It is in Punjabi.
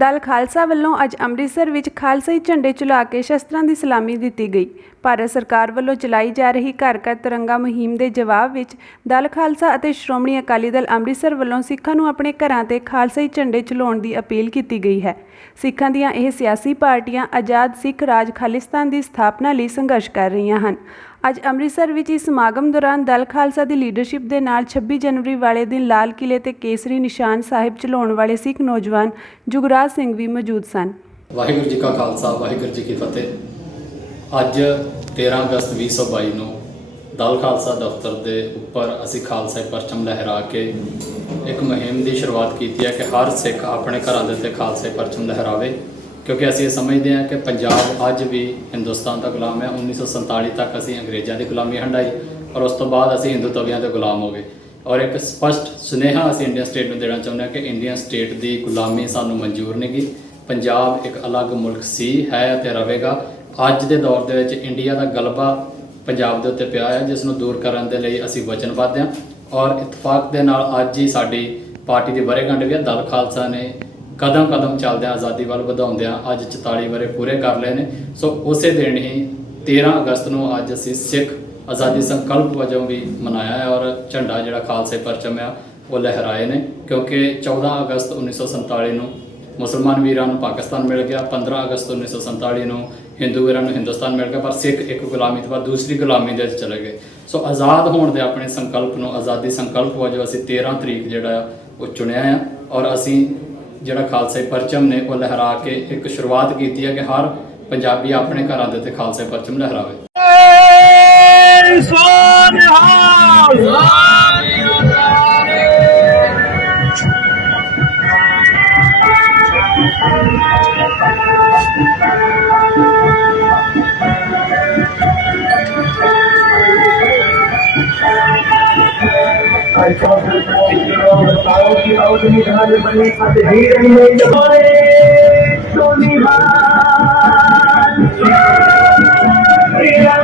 दल खालसा ਵੱਲੋਂ ਅੱਜ ਅੰਮ੍ਰਿਤਸਰ ਵਿੱਚ ਖਾਲਸਾਈ ਝੰਡੇ ਝੁਲਾ ਕੇ ਸ਼ਸਤਰਾਂ ਦੀ ਸਲਾਮੀ ਦਿੱਤੀ ਗਈ। ਭਾਰਤ ਸਰਕਾਰ ਵੱਲੋਂ ਚਲਾਈ ਜਾ ਰਹੀ ਘਰ ਘਰ ਤਿਰੰਗਾ ਮੁਹਿੰਮ ਦੇ ਜਵਾਬ ਵਿੱਚ ਦਲ ਖਾਲਸਾ ਅਤੇ ਸ਼੍ਰੋਮਣੀ ਅਕਾਲੀ ਦਲ ਅੰਮ੍ਰਿਤਸਰ ਵੱਲੋਂ ਸਿੱਖਾਂ ਨੂੰ ਆਪਣੇ ਘਰਾਂ ਤੇ ਖਾਲਸਾਈ ਝੰਡੇ ਝੁਲਾਉਣ ਦੀ ਅਪੀਲ ਕੀਤੀ ਗਈ ਹੈ। ਸਿੱਖਾਂ ਦੀਆਂ ਇਹ ਸਿਆਸੀ ਪਾਰਟੀਆਂ ਆਜ਼ਾਦ ਸਿੱਖ ਰਾਜ ਖਾਲਿਸਤਾਨ ਦੀ ਸਥਾਪਨਾ ਲਈ ਸੰਘਰਸ਼ ਕਰ ਰਹੀਆਂ ਹਨ। ਅੱਜ ਅੰਮ੍ਰਿਤਸਰ ਵਿੱਚ ਇਸ ਸਮਾਗਮ ਦੌਰਾਨ ਦਲ ਖਾਲਸਾ ਦੀ ਲੀਡਰਸ਼ਿਪ ਦੇ ਨਾਲ 26 ਜਨਵਰੀ ਵਾਲੇ ਦਿਨ ਲਾਲ ਕਿਲੇ ਤੇ ਕੇਸਰੀ ਨਿਸ਼ਾਨ ਸਾਹਿਬ ਝੁਲਾਉਣ ਵਾਲੇ ਸਿੱਖ ਨੌਜਵਾਨ ਜੁਗਰਾਜ ਸਿੰਘ ਵੀ ਮੌਜੂਦ ਸਨ। ਵਾਹਿਗੁਰੂ ਜੀ ਕਾ ਖਾਲਸਾ ਵਾਹਿਗੁਰੂ ਜੀ ਕੀ ਫਤਿਹ। ਅੱਜ 13 ਅਗਸਤ 2022 ਨੂੰ ਦਲ ਖਾਲਸਾ ਦਫ਼ਤਰ ਦੇ ਉੱਪਰ ਅਸੀਂ ਖਾਲਸਾ ਪਰਚਮ ਲਹਿਰਾ ਕੇ ਇੱਕ ਮੁਹਿੰਮ ਦੀ ਸ਼ੁਰੂਆਤ ਕੀਤੀ ਹੈ ਕਿ ਹਰ ਸਿੱਖ ਆਪਣੇ ਘਰਾਂ ਦੇ ਉੱਤੇ ਖਾਲਸਾ ਪਰਚਮ ਲਹਿਰਾਵੇ, ਕਿਉਂਕਿ ਅਸੀਂ ਇਹ ਸਮਝਦੇ ਹਾਂ ਕਿ ਪੰਜਾਬ ਅੱਜ ਵੀ ਹਿੰਦੁਸਤਾਨ ਦਾ ਗੁਲਾਮ ਹੈ। 1947 ਤੱਕ ਅਸੀਂ ਅੰਗਰੇਜ਼ਾਂ ਦੀ ਗੁਲਾਮੀ ਹੰਢਾਈ ਔਰ ਉਸ ਤੋਂ ਬਾਅਦ ਅਸੀਂ ਹਿੰਦੂ ਤਵੀਆਂ ਦੇ ਗੁਲਾਮ ਹੋ ਗਏ। ਔਰ ਇੱਕ ਸਪਸ਼ਟ ਸੁਨੇਹਾ ਅਸੀਂ ਇੰਡੀਅਨ ਸਟੇਟ ਨੂੰ ਦੇਣਾ ਚਾਹੁੰਦੇ ਹਾਂ ਕਿ ਇੰਡੀਅਨ ਸਟੇਟ ਦੀ ਗੁਲਾਮੀ ਸਾਨੂੰ ਮਨਜ਼ੂਰ ਨਹੀਂ ਗੀ। ਪੰਜਾਬ ਇੱਕ ਅਲੱਗ ਮੁਲਕ ਸੀ, ਹੈ ਅਤੇ ਰਹੇਗਾ। ਅੱਜ ਦੇ ਦੌਰ ਦੇ ਵਿੱਚ ਇੰਡੀਆ ਦਾ ਗਲਬਾ ਪੰਜਾਬ ਦੇ ਉੱਤੇ ਪਿਆ ਹੈ, ਜਿਸ ਨੂੰ ਦੂਰ ਕਰਨ ਦੇ ਲਈ ਅਸੀਂ ਵਚਨਬੱਧ ਹਾਂ। ਔਰ ਇਤਫਾਕ ਦੇ ਨਾਲ ਅੱਜ ਹੀ ਸਾਡੀ ਪਾਰਟੀ ਦੀ ਵਰ੍ਹੇਗੰਢ ਵੀ ਹੈ। ਦਲ ਖਾਲਸਾ ਨੇ ਕਦਮ ਕਦਮ ਚੱਲਦਿਆਂ ਆਜ਼ਾਦੀ ਵੱਲ ਵਧਾਉਂਦਿਆਂ ਅੱਜ 44 ਵਰ੍ਹੇ ਪੂਰੇ ਕਰ ਲਏ ਨੇ। ਸੋ ਉਸੇ ਦਿਨ ਹੀ 13 ਅਗਸਤ ਨੂੰ ਅੱਜ ਅਸੀਂ ਸਿੱਖ ਆਜ਼ਾਦੀ ਸੰਕਲਪ ਵਜੋਂ ਵੀ ਮਨਾਇਆ ਹੈ ਔਰ ਝੰਡਾ ਜਿਹੜਾ ਖਾਲਸੇ ਪਰਚਮ ਆ ਉਹ ਲਹਿਰਾਏ ਨੇ, ਕਿਉਂਕਿ 14 ਅਗਸਤ 1947 ਨੂੰ ਮੁਸਲਮਾਨ ਵੀਰਾਂ ਨੂੰ ਪਾਕਿਸਤਾਨ ਮਿਲ ਗਿਆ, 15 ਅਗਸਤ 1947 ਨੂੰ ਹਿੰਦੂ ਵੀਰਾਂ ਨੂੰ ਹਿੰਦੁਸਤਾਨ ਮਿਲ ਗਿਆ, ਪਰ ਸਿੱਖ ਇੱਕ ਗੁਲਾਮੀ ਤੋਂ ਬਾਅਦ ਦੂਸਰੀ ਗੁਲਾਮੀ ਦੇ ਵਿੱਚ ਚਲੇ ਗਏ। ਸੋ ਆਜ਼ਾਦ ਹੋਣ ਦੇ ਆਪਣੇ ਸੰਕਲਪ ਨੂੰ ਆਜ਼ਾਦੀ ਸੰਕਲਪ ਵਜੋਂ ਅਸੀਂ 13 ਤਰੀਕ ਜਿਹੜਾ ਉਹ ਚੁਣਿਆ ਆ ਔਰ ਅਸੀਂ ਜਿਹੜਾ ਖਾਲਸਾ ਪਰਚਮ ਨੇ ਉਹ ਲਹਿਰਾ ਕੇ ਇੱਕ ਸ਼ੁਰੂਆਤ ਕੀਤੀ ਹੈ ਕਿ ਹਰ ਪੰਜਾਬੀ ਆਪਣੇ ਘਰਾਂ ਦੇ ਉੱਤੇ ਖਾਲਸਾ ਪਰਚਮ ਲਹਿਰਾਵੇ। Sonia